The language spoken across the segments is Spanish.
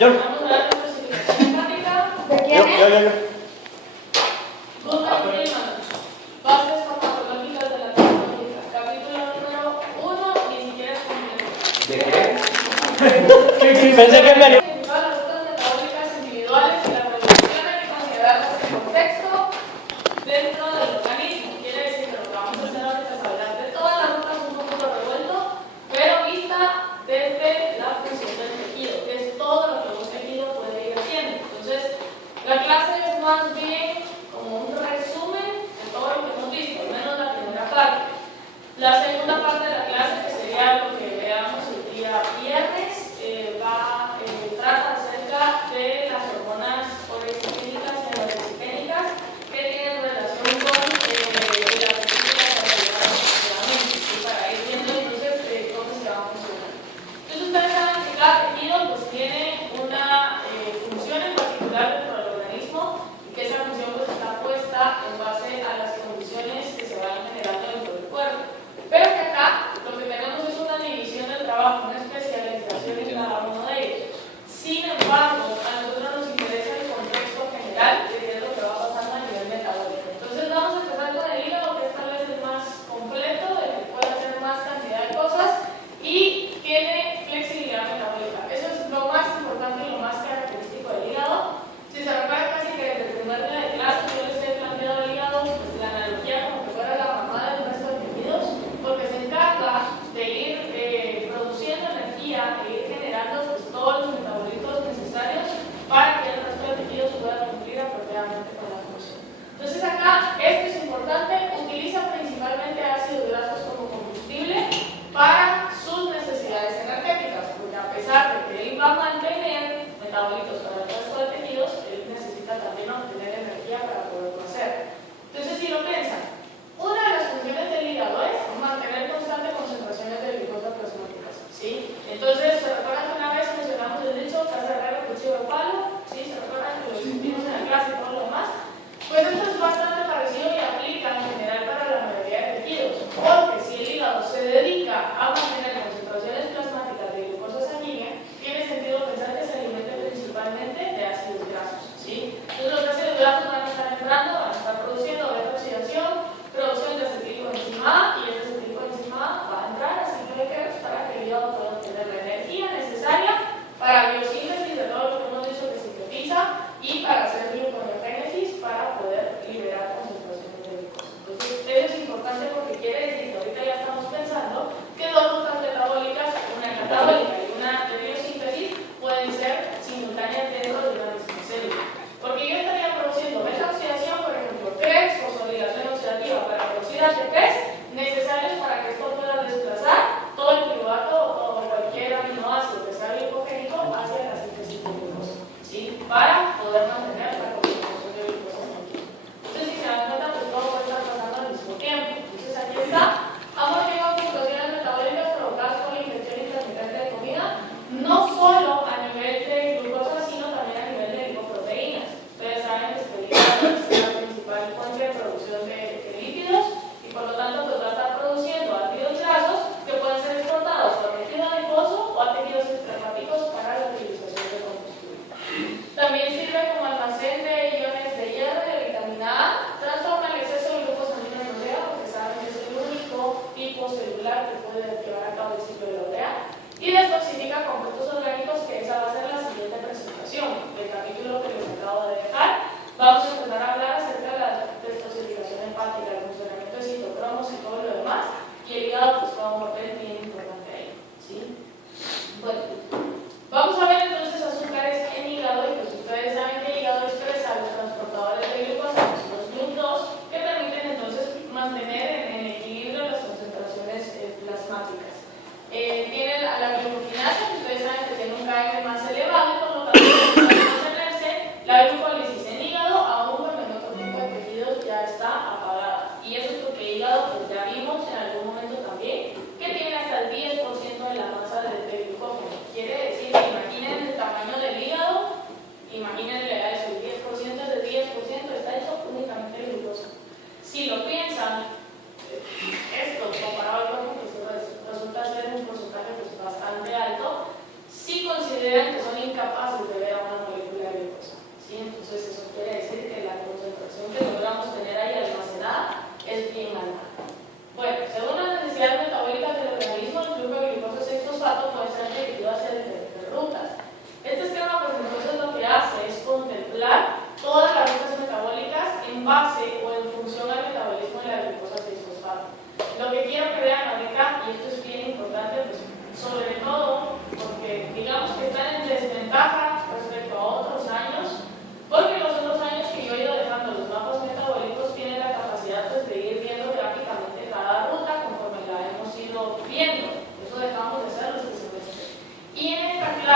Yo. Vamos a dar una especificación práctica. ¿De quién es? Yo. Goodman Freeman. Bases farmacológicas de la tecnología. Capítulo número 1, ni siquiera es completo. ¿De qué? Pensé que me... Todas las rutas metabólicas individuales y la producción hay que considerarlas en contexto dentro del organismo. Quiere decir que lo que vamos a hacer ahorita es hablar de todas las rutas un poquito revuelto, pero vista desde la función del tejido, que es todo lo que un tejido puede ir haciendo. Entonces, la clase es más bien como un resumen de todo lo que hemos visto, al menos la primera parte. La segunda parte de la clase, que sería lo que veamos el día viernes, trata acerca de las hormonas orexigénicas y anorexigénicas que tienen relación con la flexibilidad y para ir viendo entonces cómo se va a funcionar. Entonces ustedes saben que cada tejido pues tiene una función en particular dentro del organismo y que esa función pues está puesta en base a las condiciones que se van generando dentro del cuerpo. Pero que acá lo que tenemos es una división del trabajo, una especialización en cada uno de ellos. Sin embargo, a nosotros nos interesa el contexto general de qué es lo que va pasando a nivel metabólico. Entonces vamos a empezar con el hígado, que es tal vez el más completo, el que puede hacer más cantidad de cosas y tiene flexibilidad metabólica. Eso es lo más importante y lo más característico del hígado. Si se recuerdan casi que desde el primer día de clase yo les he planteado el hígado, pues la analogía como que fuera la mamá del resto de tejidos, porque se encarga de ir produciendo energía e ir generando pues, todos los metabolitos necesarios para que el resto de tejidos puedan cumplir apropiadamente con la función. Entonces acá, esto es importante, utiliza principalmente ácidos grasos como combustible para sus necesidades energéticas, porque a pesar de que él va a mantener metabolitos para el resto de tejidos, él necesita también obtener energía para poderlo hacer. Entonces, si lo piensan, una de las funciones del hígado es mantener constante concentraciones de glucosa plasmáticas, ¿sí? Entonces, ¿se recuerdan que una vez mencionamos el dicho casa herrero, cuchillo de palo? ¿Sí? ¿Se recuerdan que lo discutimos en la clase y todo lo demás? Pues esto es bastante parecido y aplica en general para la mayoría de tejidos, porque si el hígado se dedica a mantener concentraciones plasmáticas de glucosa sanguínea, tiene sentido pensar que se alimente principalmente de ácidos grasos, ¿sí? Entonces los ácidos grasos van a estar entrando, van a estar produciendo beta-oxidación, producción de acetilcoenzima A, y ese acetilcoenzima A va a entrar a ciclo de Krebs para que el hígado pueda obtener la energía necesaria para biosíntesis de todo lo que hemos dicho que sintetiza y para hacer gluconeogénesis para poder liberar concentraciones de glucosa. Entonces, eso es importante porque quiere decir que ahorita ya estamos pensando que dos rutas metabólicas, una catabólica y una de biosíntesis, pueden ser simultáneas dentro de una misma célula. Porque yo estaría produciendo beta-oxidación, por ejemplo, Krebs, fosforilación oxidativa para producir ATPs necesarios para que esto pueda desplazar todo el piruvato o cualquier aminoácido que sea glucogénico hacia la síntesis de glucosa, ¿sí? Para poder mantener la concentración de glucosa sanguínea. Entonces, si se dan cuenta, pues todo puede estar pasando al mismo tiempo. Entonces, aquí está. Ambos llevan fluctuaciones metabólicas provocadas por la ingestión intermitente de comida, no solo a nivel de glucosa, sino también a nivel de lipoproteínas. Ustedes saben que el hígado es la principal fuente de producción de lípidos y por lo tanto pues va a estar produciendo ácidos grasos que pueden ser exportados a tejido adiposo o a tejidos extrahepáticos para la utilización de combustible. También sirve como almacén de iones de hierro y de vitamina A, transforma el exceso de glucosamina en urea, porque saben que es el único tipo celular que puede llevar a cabo el ciclo de la urea, y detoxifica compuestos orgánicos, que esa va a ser la siguiente presentación del capítulo que les acabo de dejar. Vamos a empezar a hablar acerca de la detoxificación hepática, el funcionamiento de citocromos y todo lo demás, y el hígado pues juega un papel bien importante ahí, ¿sí? Bueno, vamos a ver entonces azúcares en hígado, y pues ustedes saben que el hígado expresa los transportadores de glucosa, los GLUT2, que permiten entonces mantener en equilibrio las concentraciones plasmáticas. Tiene la glucokinasa, que ustedes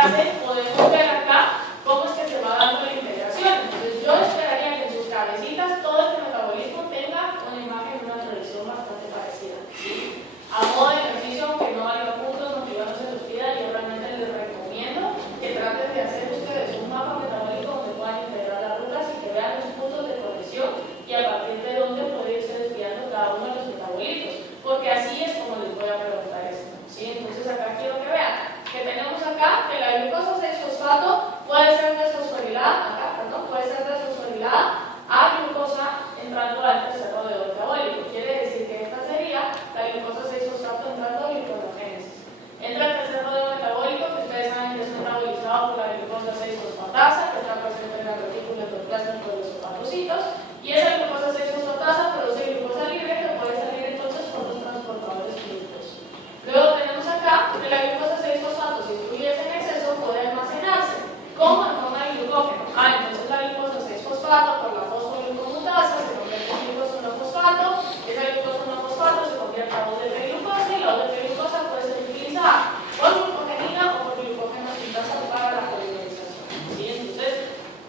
clase podemos ver acá cómo es que se va dando la integración. Entonces yo esperaría que en sus cabecitas todo este metabolismo tenga una imagen y una tradición bastante parecida, ¿sí? A modo de ejercicio, aunque no valga puntos, aunque yo no se los pida, yo realmente les recomiendo que traten de hacer ustedes un mapa metabólico donde puedan integrar las rutas y que vean los puntos de conexión y a partir de dónde puede irse desviando cada uno de los metabolitos, porque así es como les voy a preguntar esto, ¿sí? Entonces acá quiero que vean que tenemos acá que la glucosa 6-fosfato puede ser desfosforilada, puede ser desfosforilada a glucosa entrando al tercer rodeo metabólico. Quiere decir que esta sería la glucosa 6-fosfato entrando a gluconeogénesis. Entra al tercer rodeo metabólico, que ustedes saben que es metabolizado por la glucosa 6-fosfatasa, que está presente en la retícula endoplasmática de los hepatocitos, y esa glucosa 6-fosfatasa produce glucosa libre que puede salir entonces por los transportadores químicos. Luego tenemos acá que la glucosa 6-fosfato, si estuviese en exceso, puede almacenarse como en forma de glucógeno. Entonces la glucosa 6-fosfato por la fosfoglucomutasa se convierte en glucosa 1-fosfato, esa glucosa 1-fosfato se convierte a 2-D-glucosa y la 2-D-glucosa puede ser utilizada por glucogenina o por glucógeno sintasa para la polimerización, ¿sí? Entonces,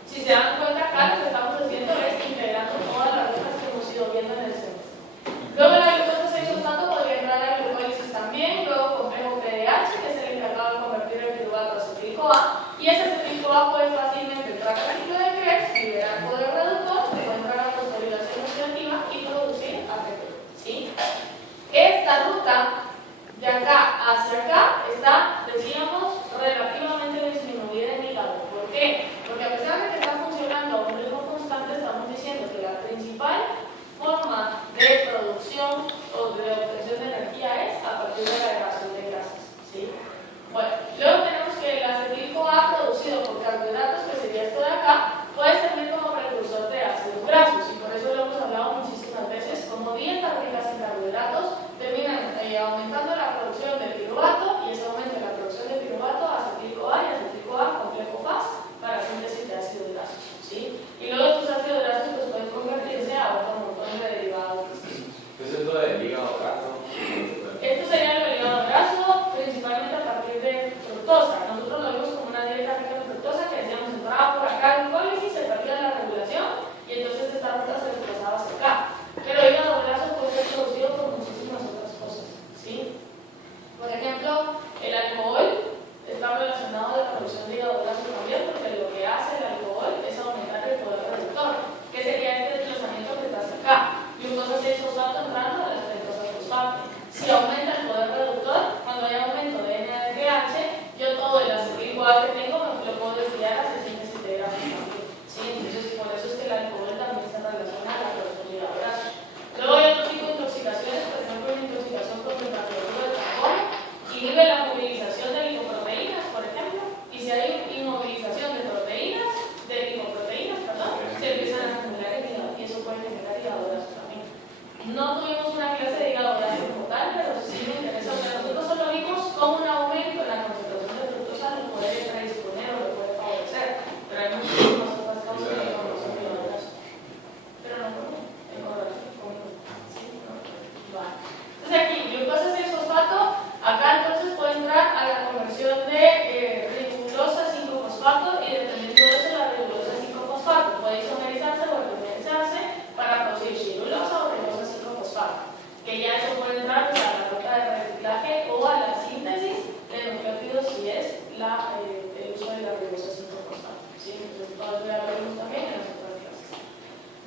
si se dan cuenta acá, lo que estamos haciendo es integrando todas las rutas que hemos ido viendo en el semestre. Luego la glucosa 6-fosfato podría entrar a la glucólisis también, luego complejo PDH, que es el encargado de convertir el piruvato a acetil-CoA, y ese acetil-CoA puede fácilmente entrar al ciclo de Krebs, liberar poder reductor, puede entrar a fosforilación oxidativa y producir ATP, ¿sí? Esta ruta de acá hacia acá está, decíamos, relativamente disminuida en hígado. ¿Por qué? Porque a pesar de que está funcionando a un ritmo constante, estamos diciendo que la principal forma de producción o de obtención de energía es a partir de la degradación de grasas, ¿sí? Bueno, luego tenemos que el acetil-CoA producido por carbohidratos, que sería esto de acá, puede servir como precursor de ácidos grasos, y por eso lo hemos hablado muchísimas veces, como dietas ricas en carbohidratos terminan aumentando la producción de piruvato, y ese aumento en la producción de piruvato, acetil-CoA y acetil-CoA complejo FAS para síntesis de ácidos grasos, ¿sí? Y luego estos ácidos grasos pues, pueden convertirse a otro montón de derivados. ¿Eso es lo del hígado graso? Esto sería el hígado graso, principalmente a partir de fructosa. Nosotros lo vemos como una dieta rica en fructosa, que decíamos entraba por acá en glucólisis, se perdía la regulación y entonces esta ruta se desplazaba hacia acá. Pero el hígado graso puede ser producido por muchísimas otras cosas, ¿sí? Por ejemplo, el alcohol está relacionado a la producción de hígado graso también, porque lo que hace el alcohol es aumentar el poder reductor, que sería este desplazamiento que está hacia acá. Glucosa 6-fosfato entrando a la pentosafosfato. Si aumenta el poder reductor, cuando hay aumento de NADPH, yo todo el acetil-CoA que tengo me lo puedo desviar hacia síntesis de grasas también, ¿sí? Entonces, por eso es que el alcohol también se relaciona a la producción de hígado graso. Luego hay otro tipo de intoxicaciones, por ejemplo, una intoxicación por tetracloruro de carbono, inhibe la movilización de lipoproteínas, por ejemplo, y si hay inmovilización de proteínas, de lipoproteínas, se empiezan a acumular en hígado, y eso puede generar hígado graso también. No tuvimos una clase de hígado graso como tal, pero sí me interesa, o sea, nosotros solo vimos cómo un aumento en la concentración de fructosa lo puede predisponer o lo puede favorecer, pero hay muchísimas otras causas de formación de hígado graso. Pero no común, en correlación común. ¿Sí? ¿No? Vale. Entonces aquí, glucosa 6-fosfato, acá entonces puede entrar a la conversión de ribogulosa 5-fosfato y dependiendo de eso la ribogulosa 5-fosfato puede isomerizarse o isomerizarse para producir chirulosa o ribosa 5-fosfato, que ya eso puede entrar pues, a la ruta de reciclaje o a la síntesis de nucleótidos si es el uso de la ribosa 5-fosfato, ¿sí? Entonces todo eso ya lo vimos también en las otras clases.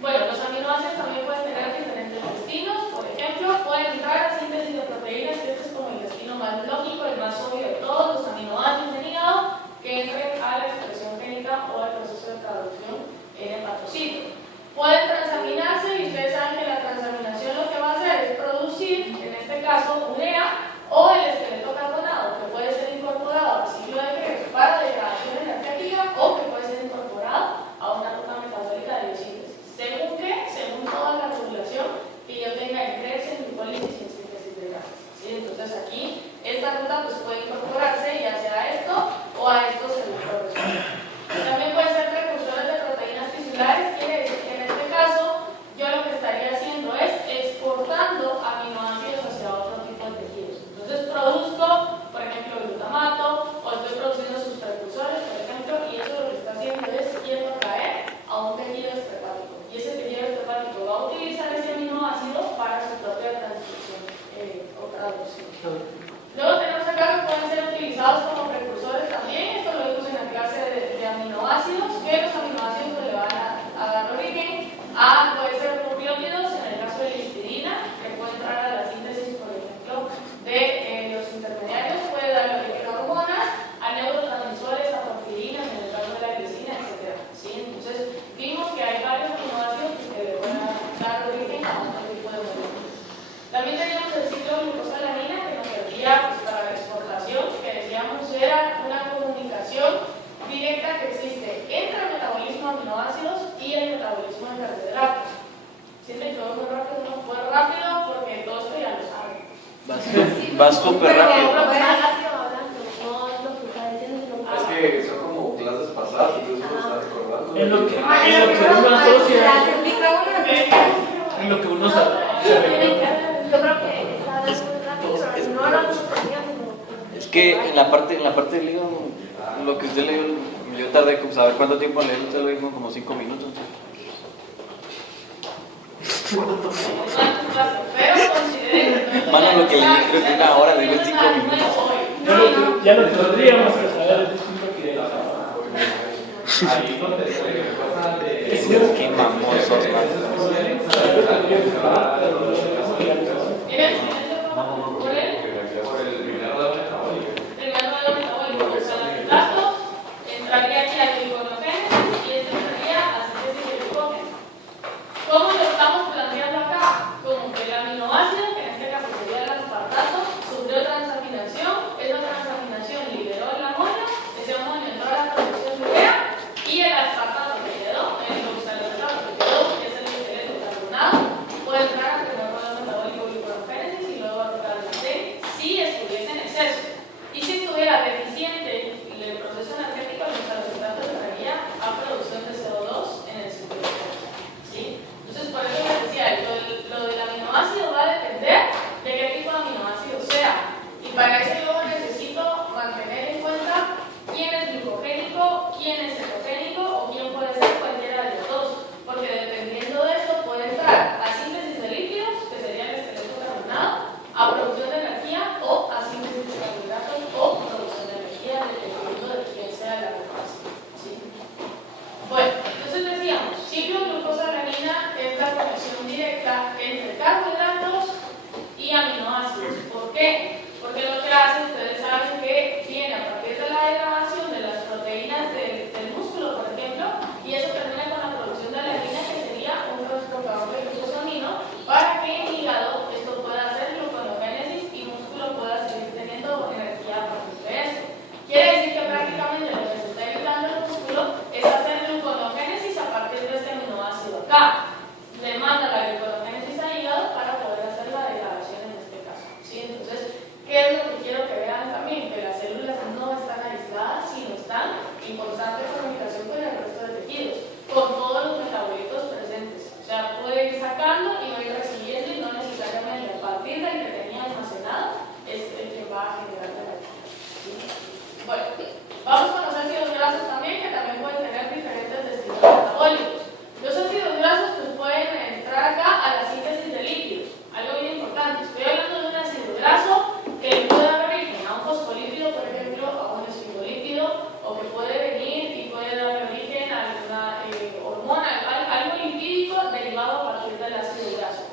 Bueno, los aminoácidos también pueden tener diferentes destinos, por ejemplo, pueden entrar a síntesis de proteínas, que este es como el destino más lógico, el más obvio de todos los aminoácidos en hígado, que entren a la expresión génica o al proceso de traducción en hepatocito. Pueden transaminarse y ustedes saben que la transaminación lo que va a hacer es producir, en este caso, urea o el esqueleto carbonado, que puede ser incorporado al ciclo de Krebs para degradación energética o que puede ser incorporado a una ruta metabólica de biosíntesis. ¿Según qué? Según todas las considera una comunicación directa que existe entre el metabolismo de aminoácidos y el metabolismo de carbohidratos. Siempre que voy muy rápido, no fue rápido porque todo esto ya lo saben. Va súper rápido. Es que son como clases pasadas, entonces uno está recordando. En lo que uno asocia. En lo que uno sabe. Yo creo que está dando muy rápido, pero no lo Es que en la parte del hígado, lo que usted leyó, yo tardé como saber cuánto tiempo leer, usted lo dijo como 5 minutos. Pero consideren. Mano, lo que leí creo que 1 hora, digo en 5 minutos. Ya lo tendríamos que saber el distinto que Ahí contesté que me pasa de. Qué mamosos, ¿Tienes por él? Por el primer lado metabólico. Primer modelo metabólico, o sea, el lactato entraría aquí al gliconeogénesis y este entraría a síntesis de glucógeno. ¿Cómo lo estamos planteando acá? Como que el aminoácido, que en este caso sería el aspartato, sufrió transaminación, esa transaminación liberó el amonio, ese amonio entró a la producción de urea y el aspartato que quedó, el oxaloacetato que quedó, que es el carbonado, puede entrar al primer modelo metabólico gliconeogénesis y luego a tocar la C si estuviese en exceso. Y si estuviera deficiente el proceso energético, el oxaloacetato entraría a producción de CO2 en el ciclo de vida. ¿Sí? Entonces, por eso les decía, lo del aminoácido va a depender de qué tipo de aminoácido sea. Y para eso yo necesito mantener en cuenta quién es glucogénico, quién es cetogénico o quién puede ser cualquiera de los dos. Porque dependiendo de eso puede entrar a síntesis de lípidos, que sería el esqueleto carbonado, a producción de energía o a síntesis de carbohidratos o producción de energía, dependiendo de quién sea la glucosa. ¿Sí? Bueno, entonces decíamos, ciclo glucosa-alanina es la conexión directa entre carbohidratos y aminoácidos. ¿Por qué? Porque lo que hace, ustedes saben que viene a partir de la degradación de las proteínas del músculo, por ejemplo, y eso termina con la producción de alanina, que sería un transportador de glucosamino, para que el hígado esto pueda hacer gluconeogénesis y el músculo pueda seguir teniendo energía a partir de eso. Quiere decir que prácticamente lo que se está evitando el músculo es hacer gluconeogénesis a partir de este aminoácido acá. Le manda la gluconeogénesis al hígado para poder hacer la degradación en este caso. ¿Sí? Entonces, ¿qué es lo que quiero que vean también? Que las células no están aisladas, sino están en constante comunicación con el resto de tejidos, con todos los metabolitos presentes. O sea, puede ir sacando y va a ir recibiendo y no necesariamente a partir del que tenía almacenado es el que va a generar la energía. ¿Sí? Bueno, vamos con los ácidos grasos también, que también pueden tener diferentes destinos metabólicos. Los ácidos grasos pues, pueden entrar acá a la síntesis de lípidos. Algo bien importante, estoy hablando de un ácido graso que le puede dar origen a un fosfolípido, por ejemplo, a un esfingolípido, o que puede venir y puede dar origen a alguna hormona, algo lipídico derivado a partir del ácido graso.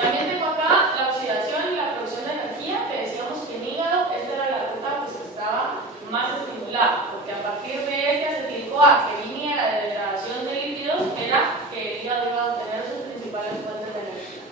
También tengo acá la oxidación y la producción de energía, que decíamos que en hígado esta era la ruta pues, que estaba más estimulada, porque a partir de este acetil-CoA que viniera de degradación de lípidos, era que el hígado iba a obtener sus principales fuentes de energía.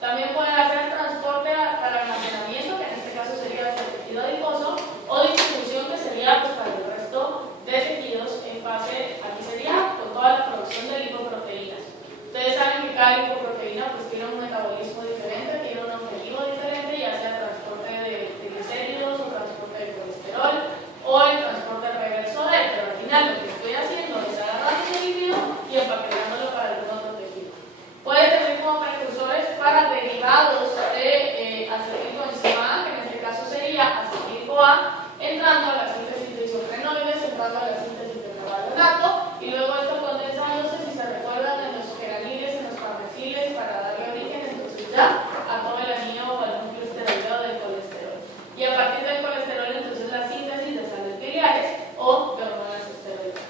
También puede hacer transporte para almacenamiento, que en este caso sería hacia el tejido adiposo, o distribución, que sería pues, para el resto de tejidos en fase, aquí sería con toda la producción de lipoproteínas. Ustedes saben que cada lipoproteína pues, tiene un metabolismo diferente, tiene un objetivo diferente, ya sea transporte de glicéridos o transporte de colesterol o el transporte reverso de él, pero al final lo que estoy haciendo es agarrando ese lípido y empaquetándolo para algún otro tejido. Puede servir como precursores para derivados de acetilcoenzima, que en este caso sería acetil-CoA, entrando a la síntesis de isoprenoides, entrando a la síntesis de carbohidrato, y luego esto condensándose, si se recuerdan, en los geraniles, en los carmexiles, para darle origen entonces ya a todo el anillo o al núcleo esteroideo del colesterol. Y a partir del colesterol, entonces la síntesis de sales biliares o de hormonas esteroideas.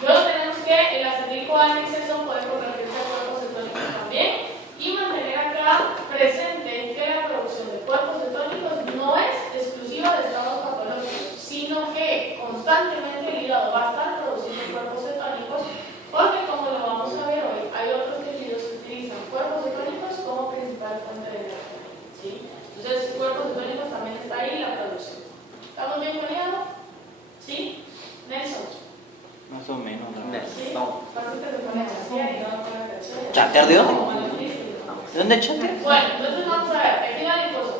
Luego tenemos que el acetil-CoA en exceso puede convertirse en cuerpos cetónicos también y mantener acá presente que la producción de cuerpos cetónicos no es exclusiva de estados patológicos, sino que constantemente el hígado va a estar produciendo cuerpos cetónicos, porque como lo vamos a ver hoy, hay otros tejidos que utilizan cuerpos cetónicos como principal fuente de energía. ¿Sí? Entonces, cuerpos cetónicos también está ahí la producción. ¿Estamos bien con ella? ¿Chantear de dónde? Bueno, ¿De dónde chantear? bueno, entonces vamos a ver, tejido adiposo.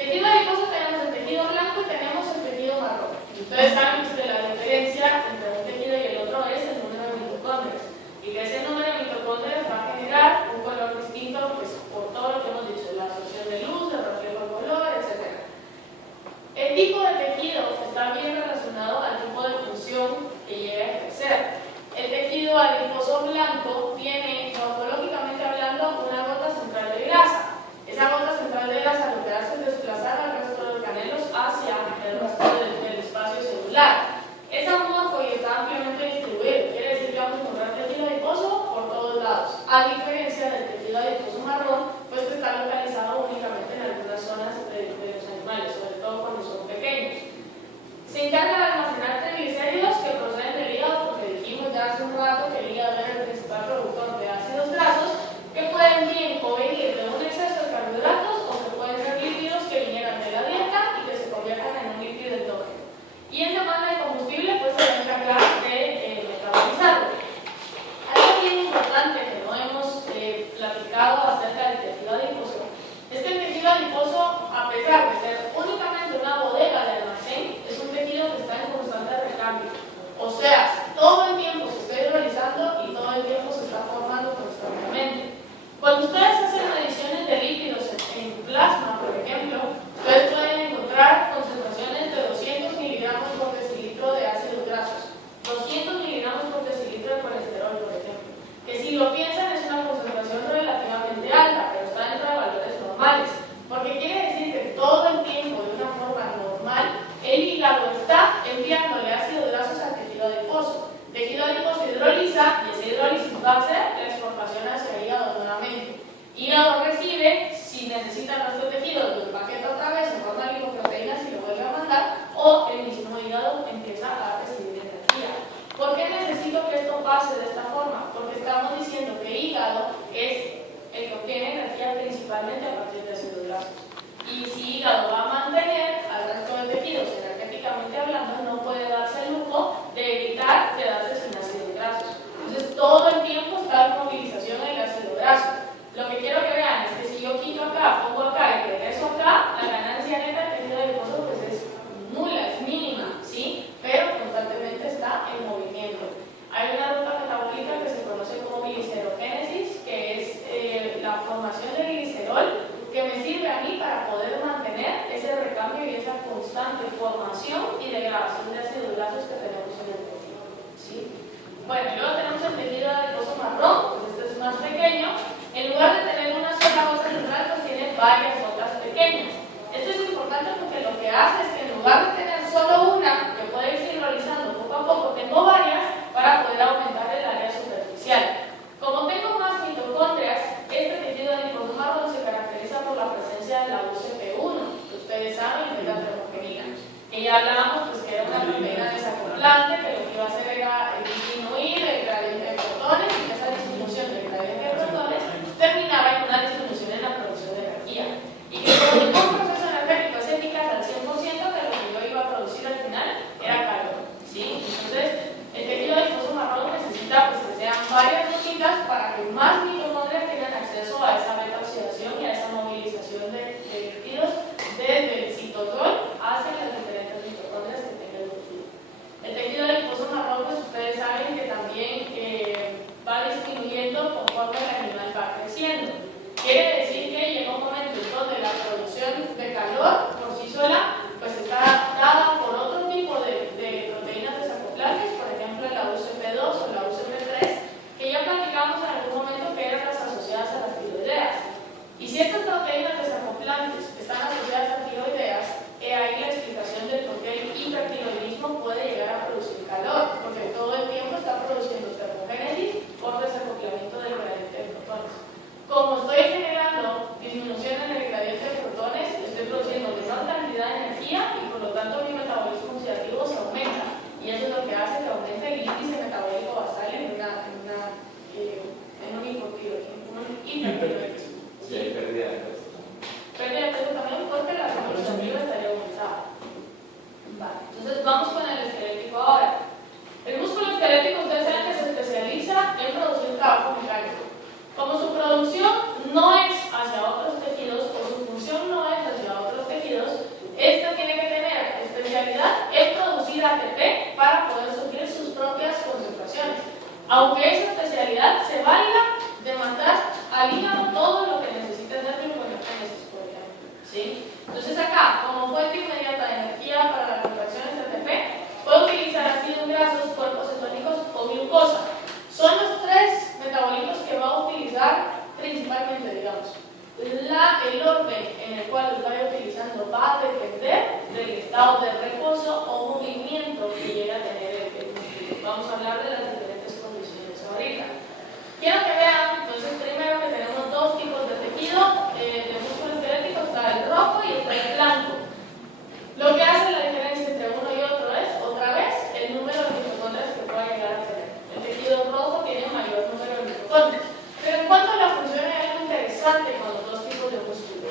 Tejido adiposo tenemos el tejido blanco y tenemos el tejido marrón. Ustedes saben que la diferencia entre un tejido y el otro es el número de mitocondrias. Y que ese número de mitocondrias va a generar un color distinto, pues, por todo lo que hemos dicho, la absorción de luz, el reflejo de color, etc. El tipo de tejido está bien relacionado al tipo de función que llegue a ejercer. El tejido adiposo blanco tiene, morfológicamente hablando, una gota central de grasa. Esa gota central de grasa lo que hace es desplazar al resto de organelos hacia el resto del espacio celular. Esa morfo está ampliamente distribuida, quiere decir que vamos a encontrar tejido adiposo por todos lados, a diferencia del tejido adiposo marrón, pues que está localizado únicamente en algunas zonas de los animales, sobre todo cuando son pequeños. Se encarga de almacenar triglicéridos que proceden del hígado, porque dijimos ya hace un rato que el hígado es el principal productor de ácidos grasos, que pueden bien o venir de un exceso de carbohidratos o que pueden ser lípidos que vinieran de la dieta y que se conviertan en un lípido endógeno. Y en demanda de combustible, pues se va a encargar de metabolizarlo. Algo bien importante que no hemos platicado acerca del tejido adiposo es que el tejido adiposo, a pesar de ser únicamente una bodega de almacén, es un tejido que está en constante recambio. O sea, todo el tiempo se está hidrolizando y todo el tiempo se está formando constantemente. Cuando ustedes hacen mediciones de lípidos en plasma, por ejemplo, ustedes pueden encontrar concentraciones de 200 miligramos por decilitro de ácidos grasos, 200 miligramos por decilitro de colesterol, por ejemplo, que si lo piensan es una concentración relativamente alta, pero está dentro de valores normales, porque quiere decir que todo el tiempo, de una forma normal, el hígado está enviándole ácidos grasos al tejido adiposo. El tejido adiposo hidroliza y ese hidrólisis va a hacer la exportación hacia el hígado nuevamente. Hígado recibe, si necesita nuestro tejido, lo empaqueta otra vez en forma de lipoproteínas y lo vuelve a mandar, o el mismo hígado empieza a recibir energía. ¿Por qué necesito que esto pase de esta forma? Porque estamos diciendo que el hígado es el que obtiene energía principalmente a partir de ácidos grasos. Y si hígado va a mantener al resto de tejidos energéticamente hablando, no puede darse el lujo de evitar quedarse sin ácidos grasos. Entonces todo el tiempo está en movilización del ácido graso. Lo que quiero que vean es que si yo quito acá, pongo acá y regreso acá, la ganancia neta del tejido adiposo pues es nula, es mínima, ¿sí? Pero constantemente está en movimiento. Hay una ruta metabólica que se conoce como glicerogénesis, que es la formación de glicerol, que me sirve a mí para poder mantener ese recambio y esa constante formación y degradación de ácidos grasos que tenemos en el tejido, ¿sí? Bueno, luego tenemos el tejido adiposo marrón, pues este es más pequeño. En lugar de tener una sola gota central, pues tiene varias gotas pequeñas. Esto es importante porque lo que hace es que en lugar de tener solo una, que puede irse hidrolizando poco a poco, tengo varias para poder aumentar el área superficial. Como tengo más mitocondrias, este tejido adiposo marrón se caracteriza por la presencia de la UCP1, que ustedes saben que es la termogenina. Que ya hablábamos pues, que era una proteína desacoplante, que lo que iba a hacer era disminuir el ATP para poder sufrir sus propias concentraciones. Aunque esa especialidad se valga de mandar al hígado todo lo que necesita el gluconeogénesis, por ejemplo, ¿sí? Entonces acá, como fuente inmediata de energía para las contracciones de ATP, puede utilizar ácidos grasos, cuerpos cetónicos o glucosa. Son los tres metabolitos que va a utilizar principalmente, digamos. El orden en el cual los vaya utilizando va a depender del estado de reposo o movimiento que llegue a tener el músculo. Vamos a hablar de las diferentes condiciones ahorita. Quiero que vean, entonces, primero que tenemos dos tipos de tejido de músculo esquelético, está el rojo y está el blanco. Lo que hace la diferencia entre uno y otro es, otra vez, el número de mitocondrias que pueda llegar a tener. El tejido rojo tiene mayor número de mitocondrias. Pero en cuanto a la función, hay algo interesante con los dos tipos de músculo.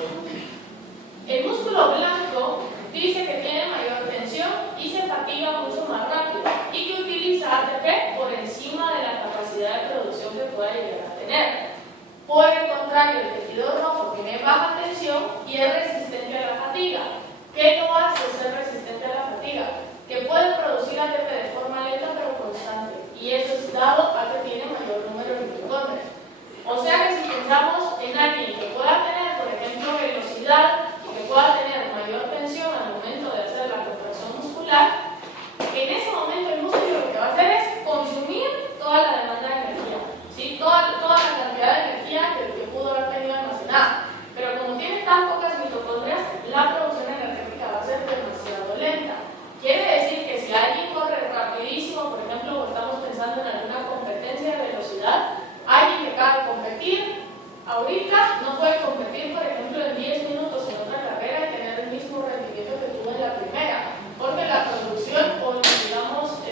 El músculo blanco dice que tiene mayor tensión y se fatiga mucho más rápido y que utiliza ATP por encima de la capacidad de producción que pueda llegar a tener. Por el contrario, el tejido rojo tiene baja tensión y es resistente a la fatiga. ¿Qué lo hace ser resistente a la fatiga? Que puede producir ATP de forma lenta pero constante, y eso es dado a que tiene mayor número de mitocondrias. O sea que si pensamos en alguien que pueda tener, por ejemplo, velocidad y que pueda tener mayor tensión al momento de hacer la contracción muscular, en ese momento el músculo lo que va a hacer es consumir toda la demanda de energía, ¿sí? Toda la cantidad de energía que pudo haber tenido almacenada. Pero como tiene tan pocas mitocondrias, la producción energética va a ser demasiado lenta. Quiere decir que si alguien corre rapidísimo, por ejemplo, o estamos pensando en alguna competencia de velocidad, alguien que acaba de competir, ahorita no puede competir, por ejemplo, en 10 minutos en otra carrera y tener el mismo rendimiento que tuvo en la primera, porque la producción o, digamos,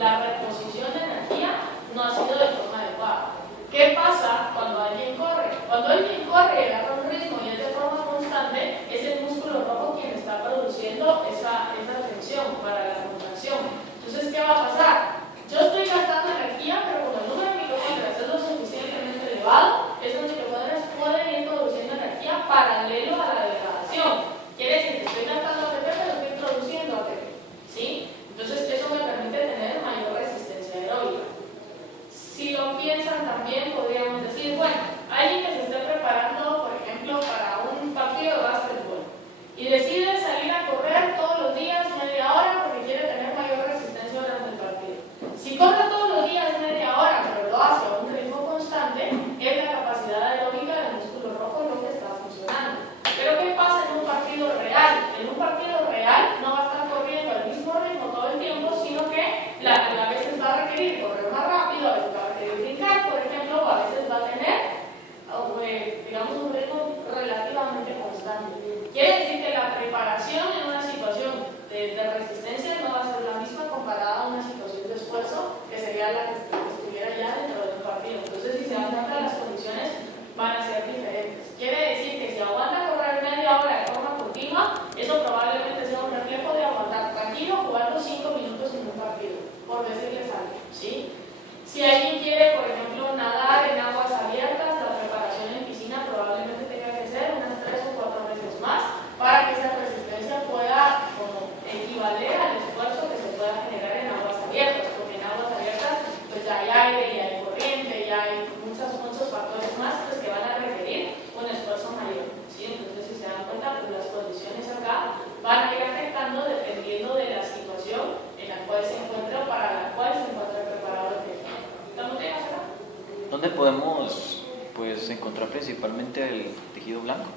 la reposición de energía no ha sido de forma adecuada. ¿Qué pasa cuando alguien corre? Cuando alguien corre y agarra un ritmo y es de forma constante, es el músculo rojo quien está produciendo esa tensión para la contracción. Entonces, ¿qué va a pasar? Yo estoy gastando energía, pero como el número de mitocondrias es lo suficientemente elevado, esos mitocondrias pueden ir produciendo energía paralelo a la degradación. Quiere decir que estoy gastando ATP, pero estoy produciendo ATP, ¿sí? Entonces, eso me permite tener mayor resistencia aeróbica. Si lo piensan también, podríamos decir, bueno, alguien que se esté preparando, por ejemplo, para un partido de básquetbol y decide salir a correr todos los días media hora porque quiere tener mayor resistencia durante el partido. Si corre todos los días media hora, pero lo hace a un ritmo constante, es la capacidad aeróbica del músculo rojo lo que está funcionando. Pero ¿qué pasa en un partido real? En un partido real no va a estar corriendo al mismo ritmo todo el tiempo, sino que a veces va a requerir correr más rápido, a veces va a requerir brincar, por ejemplo, o a veces va a tener, digamos, un ritmo relativamente constante. Quiere decir que la preparación en una situación de resistencia no va a ser la misma comparada a una situación de esfuerzo que sería la que estuviera ya dentro de un partido. Entonces, si se dan cuenta, las condiciones van a ser diferentes. Quiere decir que si aguanta correr media hora de forma continua, eso probablemente sea un reflejo de aguantar tranquilo jugando 5 minutos en un partido, por decirles algo, ¿sí? Si alguien quiere, por ejemplo, nadar en aguas abiertas, la preparación en piscina probablemente tenga que ser unas 3 o 4 veces más para que esa resistencia pueda como equivaler al esfuerzo que se pueda generar en aguas abiertas, porque en aguas abiertas pues ya hay aire, ya hay corriente, ya hay muchos factores más pues, que van a requerir un esfuerzo mayor, ¿sí? Entonces, si se dan cuenta, pues las condiciones acá van a ir afectando dependiendo de la situación en la cual se encuentra o para la cual se encuentra preparado el tejido. ¿Estamos bien acá? ¿Dónde podemos pues encontrar principalmente el tejido blanco?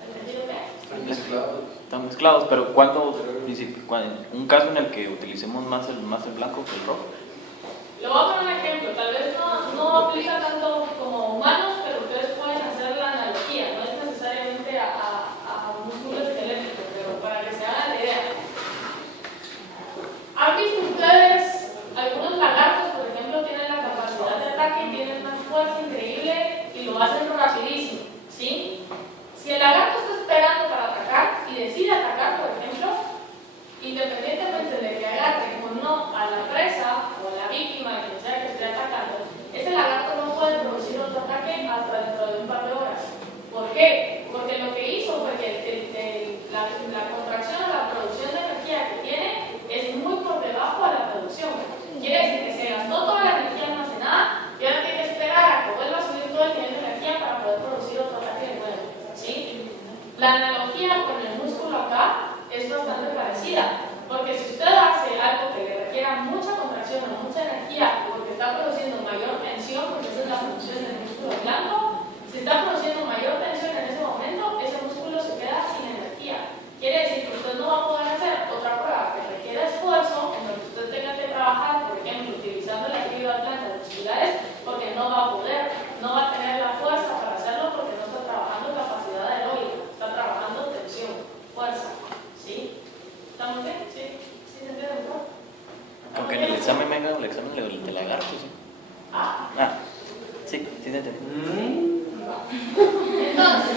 ¿El tejido qué? Están mezclados. Están mezclados, pero un caso en el que utilicemos más el blanco que el rojo. Le voy a poner un ejemplo, tal vez no aplica tanto como humanos, pero ustedes pueden hacer la analogía, no es necesariamente a músculo esquelético, pero para que se hagan la idea. ¿Han visto ustedes algunos lagartos, por ejemplo, tienen la capacidad de ataque y tienen una fuerza increíble y lo hacen rapidísimo, ¿sí? Si el lagarto está esperando para atacar y decide atacar, por ejemplo, independientemente de que agarre o no a la presa o a la víctima, quien sea que esté atacando, ese lagarto no puede producir otro ataque hasta dentro de un par de horas. ¿Por qué? Porque lo que hizo fue que la contracción o la producción de energía que tiene es muy por examen de lagarto, sí. Ah, Sí, sí te entendí. entonces,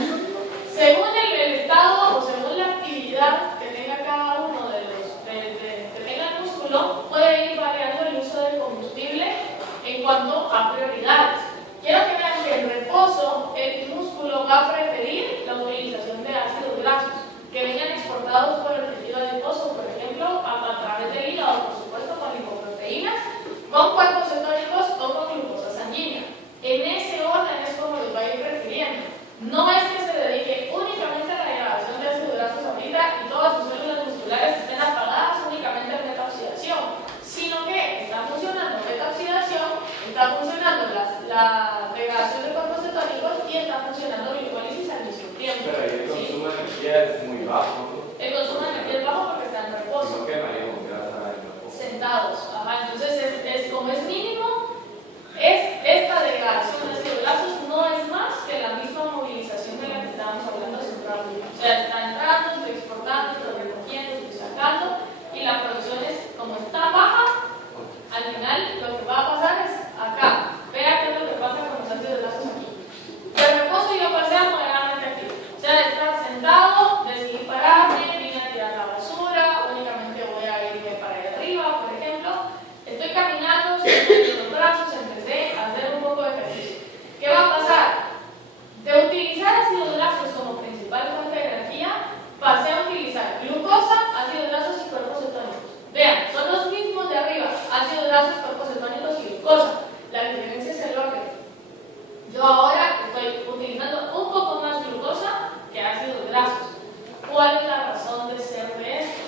según el estado o según la actividad que tenga cada uno de los que tenga el músculo, puede ir variando el uso del combustible en cuanto a prioridades. Quiero que vean que en reposo el músculo va a preferir la utilización de ácidos grasos que vengan exportados por el tejido adiposo, por ejemplo, a través del hígado, por supuesto, con lipoproteínas, con cuerpos cetónicos o con glucosa sanguínea. En ese orden es como los va a ir prefiriendo. No es que se dedique únicamente a la degradación de ácidos grasos ahorita y todas sus células musculares estén apagadas únicamente en beta-oxidación, sino que está funcionando beta-oxidación, está funcionando la degradación de cuerpos cetónicos y está funcionando glicólisis al mismo tiempo. Pero ahí el ¿sí? consumo de energía es muy bajo, ¿no? El consumo de energía es bajo porque está en reposo. No quemaríamos grasa en reposo. Sentados. Ajá. Entonces, como es mínimo, esta degradación de ácidos grasos no es más que la misma movilización de la que estábamos hablando hace un rato. O sea, está entrando, estoy exportando, estoy recogiendo, estoy sacando, y la producción es, como está baja, al final lo que va a pasar es acá. Vea qué es lo que pasa con los ácidos grasos aquí. De reposo yo pasé a moderadamente activo. O sea, estar sentado, decidí pararme, vine a tirar la basura, únicamente voy a irme para allá arriba, por ejemplo. Estoy caminando, subiendo los brazos, empecé a hacer un poco de ejercicio. ¿Qué va a pasar? De utilizar ácidos grasos como principal fuente de energía, pasé a utilizar glucosa, ácidos grasos y cuerpos cetónicos. Vean, son los mismos de arriba, ácidos grasos, cuerpos cetónicos y glucosa. La diferencia es el orden. Yo ahora estoy utilizando un poco más glucosa que ácidos grasos. ¿Cuál es la razón de ser de esto?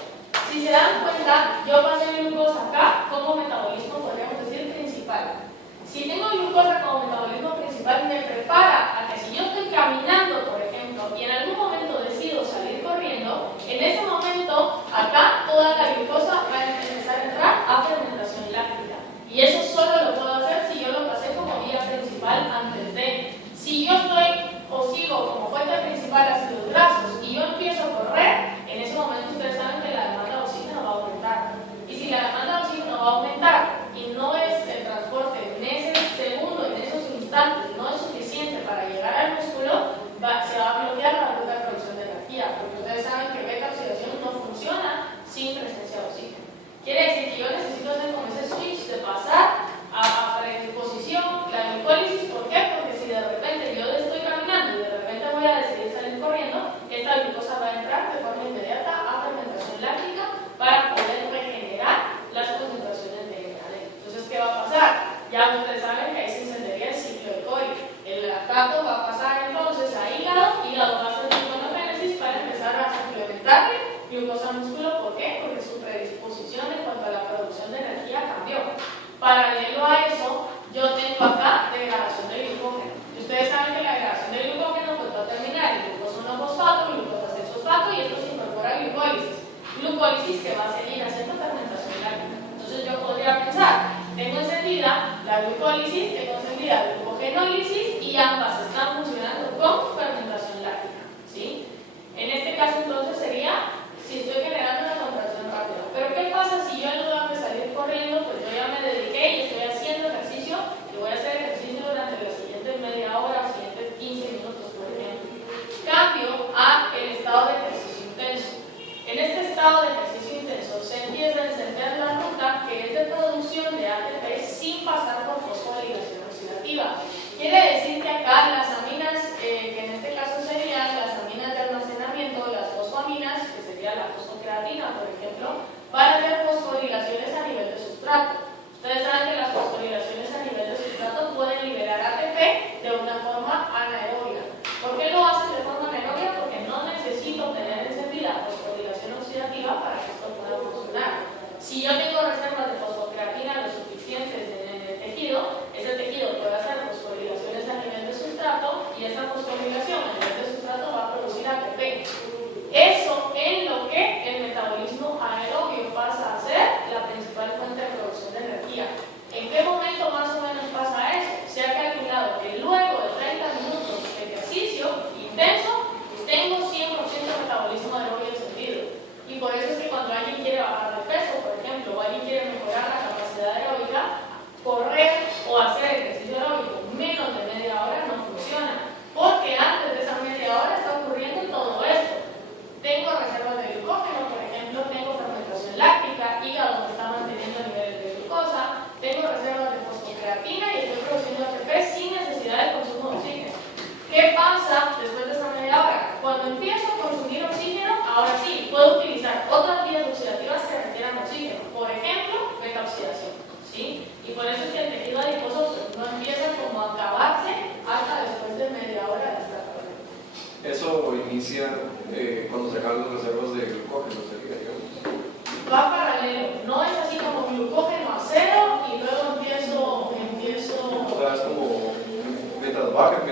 Si se dan cuenta, yo pasé glucosa acá como metabolismo, podríamos decir, principal. Si tengo glucosa como metabolismo principal, me prepara a que si yo estoy caminando, por ejemplo, y en algún momento decido salir corriendo, en ese momento, acá toda la glucosa va a empezar a entrar a fermentación láctica. Y eso solo lo puedo hacer si yo lo pasé como vía principal antes de. Si yo estoy o sigo como fuente principal ácidos grasos y yo empiezo a correr, en ese momento ustedes saben que la demanda de oxígeno va a aumentar. Y si la demanda de oxígeno va a aumentar y no es el transporte en ese segundo, en esos instantes, no es suficiente para llegar al músculo, se va a bloquear la ruta de producción de energía, porque ustedes saben que beta-oxidación no funciona sin presencia de oxígeno. Quiere decir que yo necesito hacer como ese switch de pasar a predisposición, la glicólisis. ¿Por qué? Porque si de repente yo estoy caminando y de repente voy a decidir salir corriendo, esta glucosa va a entrar de forma inmediata a fermentación láctica para poder regenerar las concentraciones de ADN. Entonces, ¿qué va a pasar? Ya ustedes saben que ahí se encendería el ciclo de Cori. El lactato va a pasar entonces a hígado va a hacer gluconeogénesis para empezar a suplementarle glucosa al músculo. ¿Por qué? Porque su predisposición en cuanto a la producción de energía cambió. Paralelo a eso, yo tengo acá degradación del glucógeno. Y ustedes saben que la degradación del glucógeno pues, va a terminar en glucosa 1-fosfato, glucosa 6-fosfato y esto se incorpora a glucólisis. Glucólisis que va a seguir haciendo fermentación láctica. Entonces yo podría pensar, tengo encendida la glucólisis, tengo encendida la glucogenólisis y ambas están funcionando con fermentación láctica. ¿Sí? En este caso entonces sería si estoy generando una contracción rápida. Pero ¿qué pasa si yo en lugar de salir corriendo, pues yo ya me dediqué y estoy haciendo ejercicio y voy a hacer ejercicio durante la siguiente media hora, los siguientes 15 minutos, por ejemplo? Cambio a el estado de ejercicio intenso. En este estado de ejercicio intenso se empieza a encender la ruta que es de producción de ATP sin pasar por fosforilación oxidativa. Quiere decir que acá las aminas inicia cuando se acaban las reservas de glucógeno, sería, digamos. Va paralelo, no es así como glucógeno a cero y luego empiezo O sea, es como mientras baja,